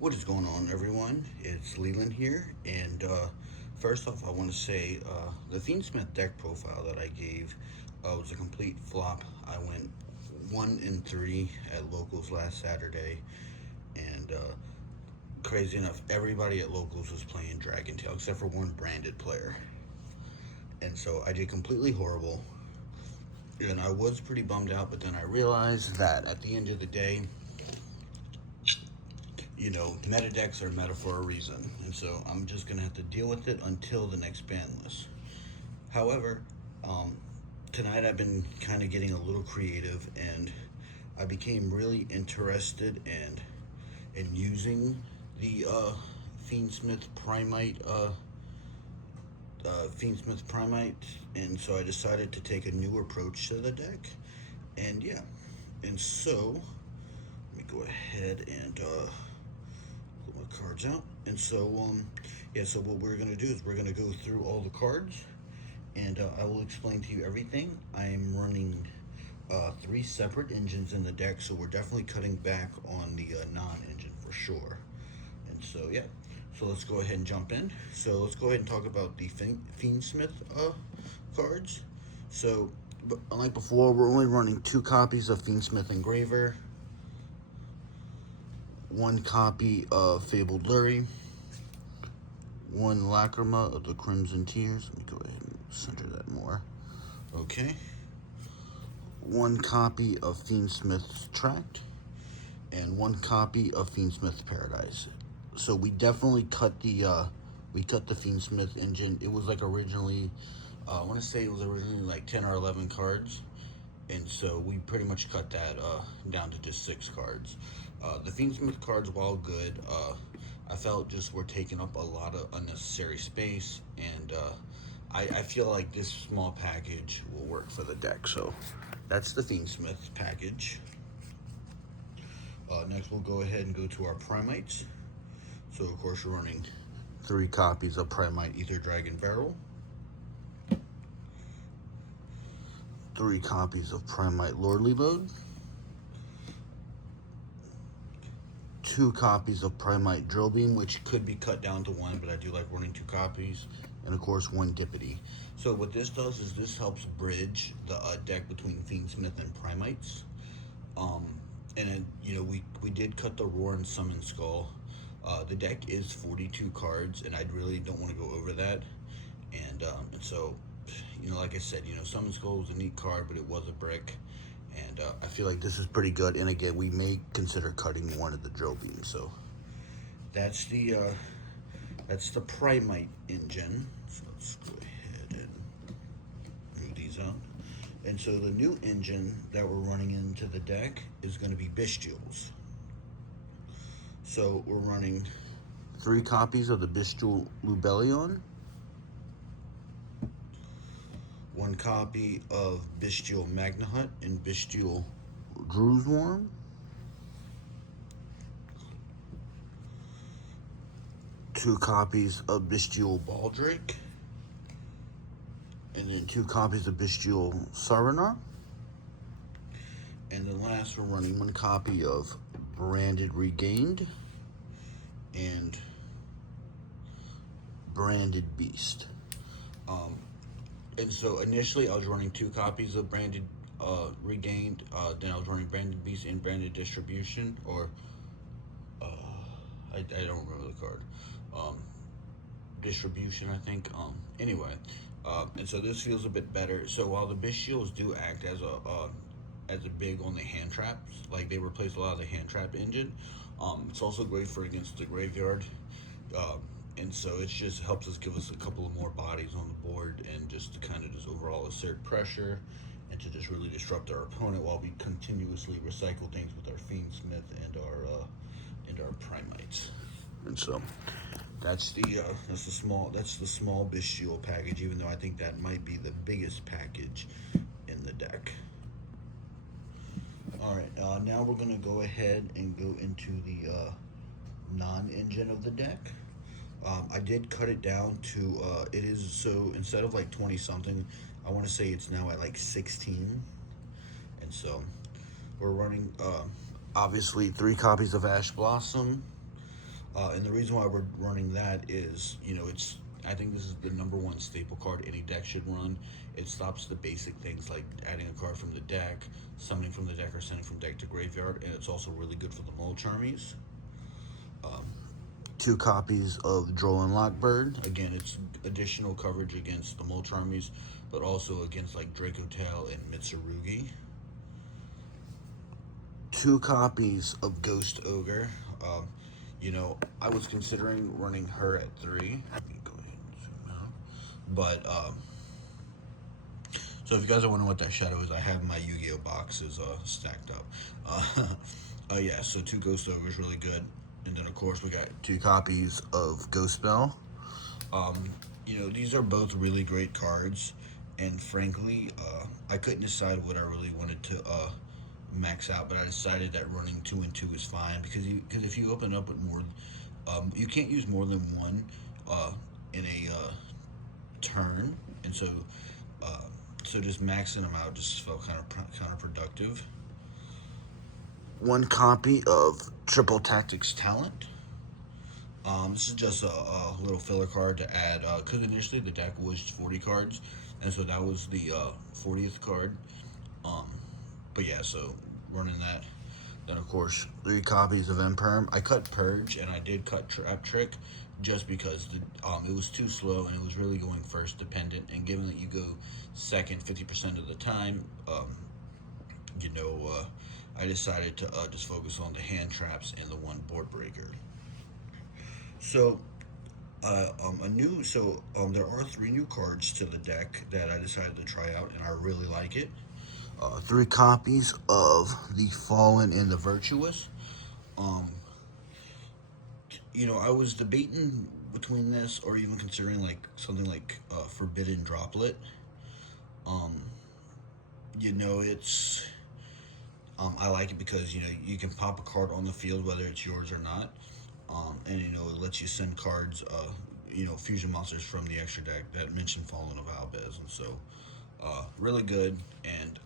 What is going on, everyone? It's Leland here, and first off, I want to say the Fiendsmith deck profile that I gave was a complete flop. I went 1-3 at locals last Saturday, and crazy enough, everybody at locals was playing Dracotail except for one branded player, and so I did completely horrible. And I was pretty bummed out, but then I realized that at the end of the day, meta decks are meta for a reason, and so I'm just gonna have to deal with it until the next ban list. However, um, tonight I've been kind of getting a little creative, and I became really interested in using the Fiendsmith Primite Fiendsmith Primite, and so I decided to take a new approach to the deck, and yeah, and so let me go ahead and pull my cards out. And so, yeah, so what we're going to do is we're going to go through all the cards, and I will explain to you everything. I am running 3 separate engines in the deck, so we're definitely cutting back on the non-engine for sure. And so, yeah, so let's go ahead and jump in. So let's go ahead and talk about the Fiendsmith cards. So, but unlike before, we're only running 2 copies of Fiendsmith Engraver, 1 copy of Fabled Lurie, 1 Lacrima of the Crimson Tears. Let me go ahead and center that more. Okay. 1 copy of Fiendsmith's Tract, and 1 copy of Fiendsmith's Paradise. So we definitely cut the Fiendsmith engine. It was like originally, I want to say it was originally like 10 or 11 cards, and so we pretty much cut that down to just 6 cards. The Fiendsmith cards, while good, I felt just were taking up a lot of unnecessary space, and I feel like this small package will work for the deck. So that's the Fiendsmith package. Next, we'll go ahead and go to our Primites. So, of course, we're running 3 copies of Primite Ether Dragon Barrel, 3 copies of Primite Lordly Load, 2 copies of Primite Drill Beam, which could be cut down to 1, but I do like running 2 copies, and of course 1 Dippity. So what this does is this helps bridge the deck between Fiendsmith and Primites. And we did cut the Roar and Summon Skull. The deck is 42 cards, and I really don't want to go over that. And so, like I said, Summon Skull was a neat card, but it was a brick. And I feel like this is pretty good. And again, we may consider cutting 1 of the Drill Beams. So that's the Primite engine. So let's go ahead and move these out. And so the new engine that we're running into the deck is going to be Bystials. So we're running 3 copies of the Bystial Lubellion, 1 copy of Bystial Magnahut and Bystial Drewsworm, 2 copies of Bystial Baldrake, and then 2 copies of Bystial Saranar. And then last, we're running 1 copy of Branded Regained and Branded Beast. And so initially I was running 2 copies of Branded Regained, then I was running Branded Beast and Branded Distribution, or I don't remember the card. Distribution, I think. Anyway, and so this feels a bit better. So while the Bystials do act as a big on the hand traps, like they replace a lot of the hand trap engine, it's also great for against the graveyard. And so it just helps us give us a couple of more bodies on the board, and just to kind of just overall assert pressure and to just really disrupt our opponent while we continuously recycle things with our Fiendsmith and our Primites. And so that's the small Bystial package, even though I think that might be the biggest package in the deck. All right, now we're gonna go ahead and go into the non-engine of the deck. I did cut it down to, it is, so instead of like 20 something, I want to say it's now at like 16. And so we're running, obviously 3 copies of Ash Blossom, And the reason why we're running that is, I think this is the #1 staple card any deck should run. It stops the basic things like adding a card from the deck, summoning from the deck, or sending from deck to graveyard, and it's also really good for the Mulch armies. 2 copies of Droll Lockbird. Again, it's additional coverage against the Mulch armies, but also against like Dracotail and Mitsurugi. 2 copies of Ghost Ogre. I was considering running her at 3. Let me go ahead and zoom out. But, so if you guys are wondering what that shadow is, I have my Yu-Gi-Oh boxes stacked up. Yeah, so 2 Ghost Ogres, really good. And then, of course, we got 2 copies of Ghost Spell. These are both really great cards. And frankly, I couldn't decide what I really wanted to max out, but I decided that running 2 and 2 is fine because if you open up with more, you can't use more than one in a turn, and so just maxing them out just felt kind of counterproductive. 1 copy of Triple Tactics Talent. This is just a little filler card to add, because initially the deck was 40 cards, and so that was the 40th card. But yeah, so running that. Then of course 3 copies of Imperm. I cut Purge and I did cut Trap Trick just because it was too slow and it was really going first dependent. And given that you go second 50% of the time, I decided to just focus on the hand traps and the 1 board breaker. So there are 3 new cards to the deck that I decided to try out, and I really like it. 3 copies of the Fallen and the Virtuous. I was debating between this or even considering like something like Forbidden Droplet. It's I like it because you can pop a card on the field whether it's yours or not, and it lets you send cards, fusion monsters from the extra deck that mention Fallen of Albez, and so really good. And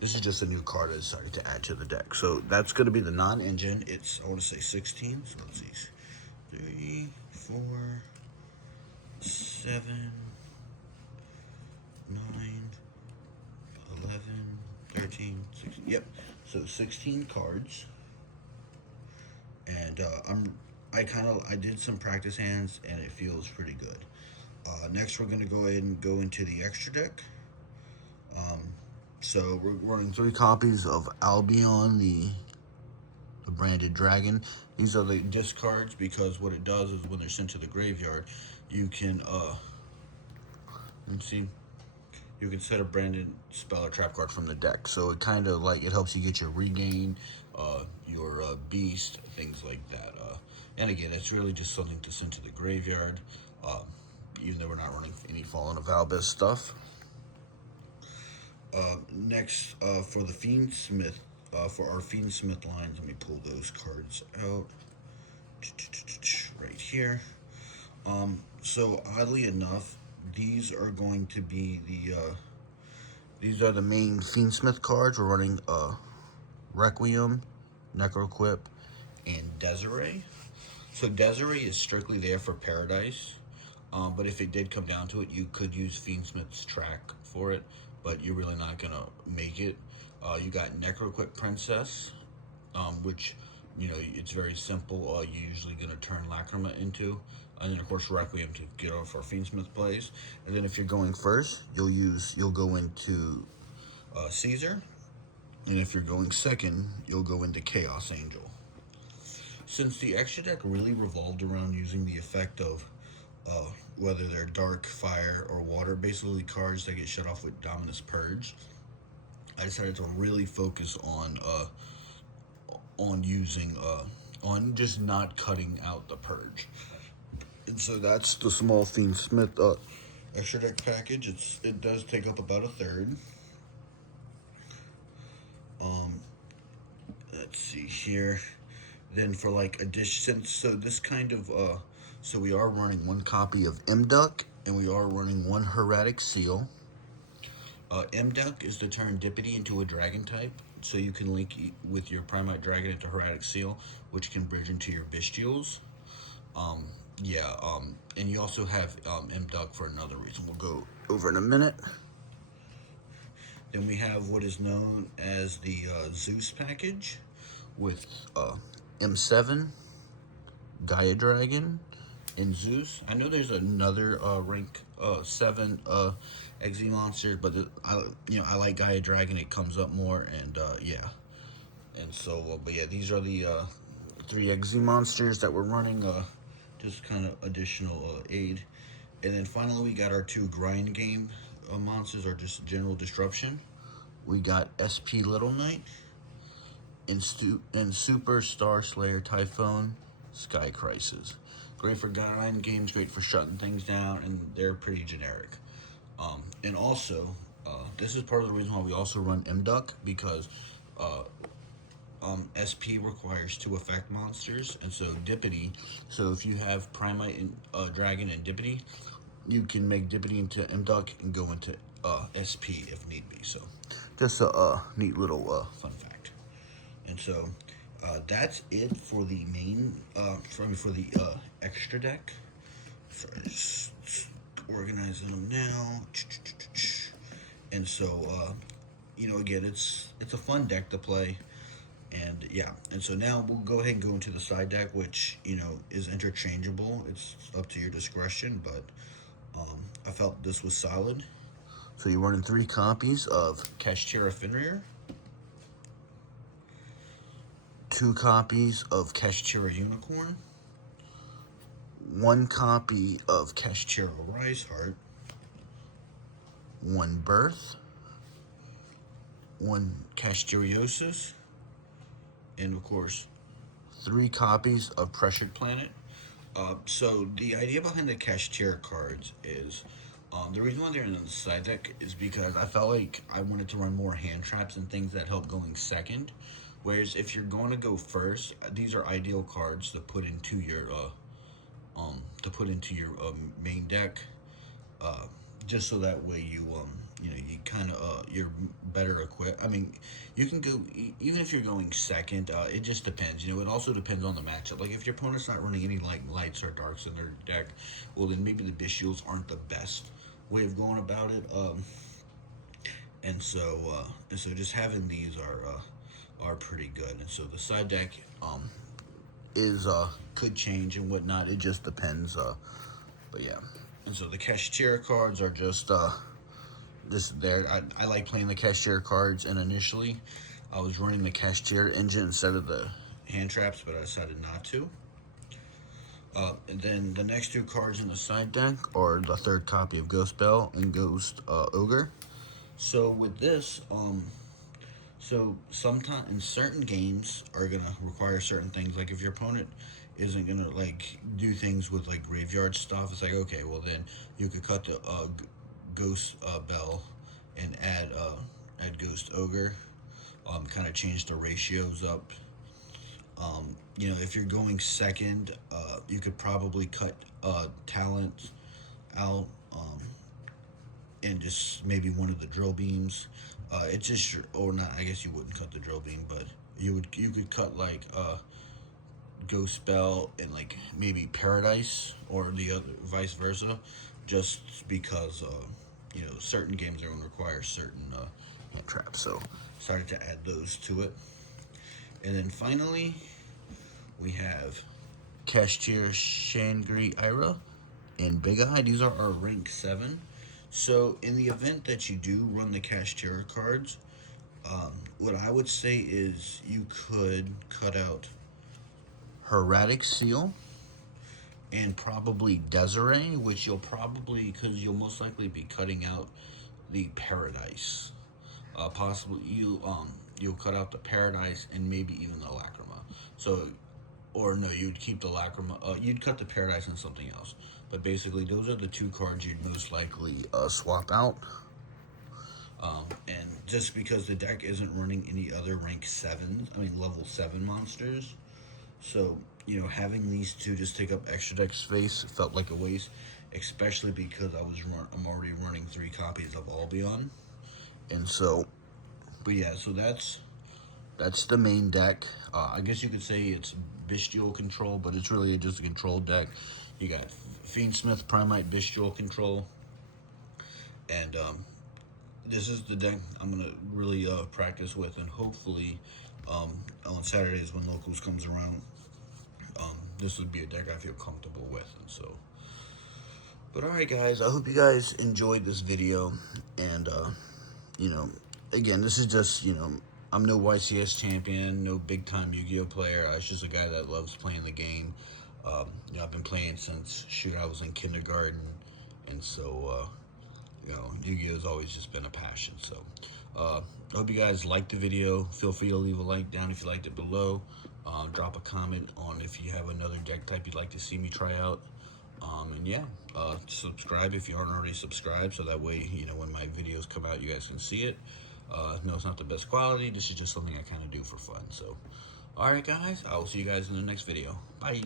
this is just a new card I decided to add to the deck. So that's going to be the non-engine. It's, I want to say 16. So let's see. 3, 4, 7, 9, 11, 13, 16. Yep. So 16 cards. And I did some practice hands and it feels pretty good. Next we're going to go ahead and go into the extra deck. So we're running 3 copies of Albion, the branded dragon. These are the discards because what it does is when they're sent to the graveyard, you can you can set a branded spell or trap card from the deck. So it kind of like it helps you get your regain, your beast, things like that. And again, it's really just something to send to the graveyard, even though we're not running any Fallen of Albez stuff. Next, for the Fiendsmith, for our Fiendsmith lines, let me pull those cards out right here. So oddly enough, these are going to be these are the main Fiendsmith cards. We're running Requiem, Necroquip, and Desiree. So Desiree is strictly there for Paradise, but if it did come down to it, you could use Fiendsmith's track for it, but you're really not gonna make it. You got Necroquip Princess, which it's very simple. You're usually gonna turn Lacrima into, and then of course Requiem to get off our Fiendsmith plays. And then if you're going first, you'll go into Caesar, and if you're going second, you'll go into Chaos Angel. Since the extra deck really revolved around using the effect of whether they're dark, fire, or water, basically cards that get shut off with Dominus Purge, I decided to really focus on using on just not cutting out the Purge. And so that's the small Fiendsmith extra deck package. It does take up about 1/3. Let's see here. Then for like addition, so this kind of so we are running 1 copy of Mduck, and we are running 1 Heretic Seal. Mduck is to turn Dippity into a dragon type. so you can link with your Primite Dragon into Heraldic Seal, which can bridge into your Bystials. Um, yeah, and you also have M-Duck for another reason. We'll go over in a minute. Then we have what is known as the Zeus package with M7, Gaia Dragon, and Zeus. I know there's another rank 7 XZ monster, but I like Gaia Dragon. It comes up more, and yeah. And so, but yeah, these are the 3 XZ monsters that we're running. Just kind of additional aid. And then finally, we got our 2 grind game monsters, or just general disruption. We got SP Little Knight and Super Star Slayer Typhoon Sky Crisis. Great for grind games, great for shutting things down, and they're pretty generic. And also, this is part of the reason why we also run M-Duck, because SP requires 2 effect monsters, and so Dippity. So if you have Primite and Dragon and Dippity, you can make Dippity into M-Duck and go into SP if need be. So just a neat little fun fact. And so that's it for the main, for the extra deck. Sorry, just organizing them now. And so, again, it's a fun deck to play. And yeah, and so now we'll go ahead and go into the side deck, which, is interchangeable. It's up to your discretion, but I felt this was solid. So you're running 3 copies of Kashtira Fenrir, 2 copies of Kashtira Unicorn, 1 copy of Kashtira Riseheart, 1 Birth, 1 Kashtyriosis, and of course 3 copies of Pressured Planet. So the idea behind the Kashtira cards is, the reason why they're in the side deck is because I felt like I wanted to run more hand traps and things that help going second. Whereas if you're going to go first, these are ideal cards to put into your main deck, just so that way you you're better equipped. I mean, you can go even if you're going second. It just depends. It also depends on the matchup. Like if your opponent's not running any like lights or darks in their deck, well then maybe the Bystials aren't the best way of going about it. And so just having these are pretty good. And so the side deck is could change and whatnot. It just depends. But yeah. And so the Kashtira cards are just there. I like playing the Kashtira cards, and initially I was running the Kashtira engine instead of the hand traps, but I decided not to. And then the next 2 cards in the side deck are the 3rd copy of Ghost Bell and Ghost Ogre. So with this, so sometimes in certain games are gonna require certain things. Like if your opponent isn't gonna like do things with like graveyard stuff, it's like, okay, well then you could cut the Ghost Bell and add Ghost Ogre. Kind of change the ratios up. If you're going second, you could probably cut Talent out, and just maybe one of the drill beams. It's just or not. I guess you wouldn't cut the drill beam, but you could cut like Ghost Bell and like maybe Paradise, or the other vice versa, just because certain games are going to require certain hand traps. So started to add those to it. And then finally we have Kashtira Shangri Ira and Big Eye. These are our rank 7. So in the event that you do run the Kashtira cards, what I would say is you could cut out Heraldic Seal and probably Desiree, which you'll most likely be cutting out the Paradise. Possibly you'll cut out the Paradise and maybe even the Lacrima. So, or no, you'd keep the Lacrima. You'd cut the Paradise and something else. But basically, those are the 2 cards you'd most likely swap out. And just because the deck isn't running any other level 7 monsters, so having these 2 just take up extra deck space felt like a waste, especially because I'm already running 3 copies of Albion. And so, but yeah, so that's that's the main deck. I guess you could say it's Bystial control, but it's really just a control deck. You got Fiendsmith Primite Bystial control, and this is the deck I'm gonna really practice with, and hopefully on Saturdays when locals comes around, this would be a deck I feel comfortable with. And so, but all right, guys, I hope you guys enjoyed this video, and you know, again, this is just, you know, I'm no YCS champion, no big time Yu-Gi-Oh player. I was just a guy that loves playing the game. You know, I've been playing since I was in kindergarten, and so you know, Yu-Gi-Oh has always just been a passion. So I hope you guys liked the video. Feel free to leave a like down if you liked it below. Drop a comment on if you have another deck type you'd like to see me try out. And yeah, subscribe if you aren't already subscribed, so that way, you know, when my videos come out, you guys can see it. No, it's not the best quality. This is just something I kind of do for fun. So, all right, guys, I will see you guys in the next video. Bye.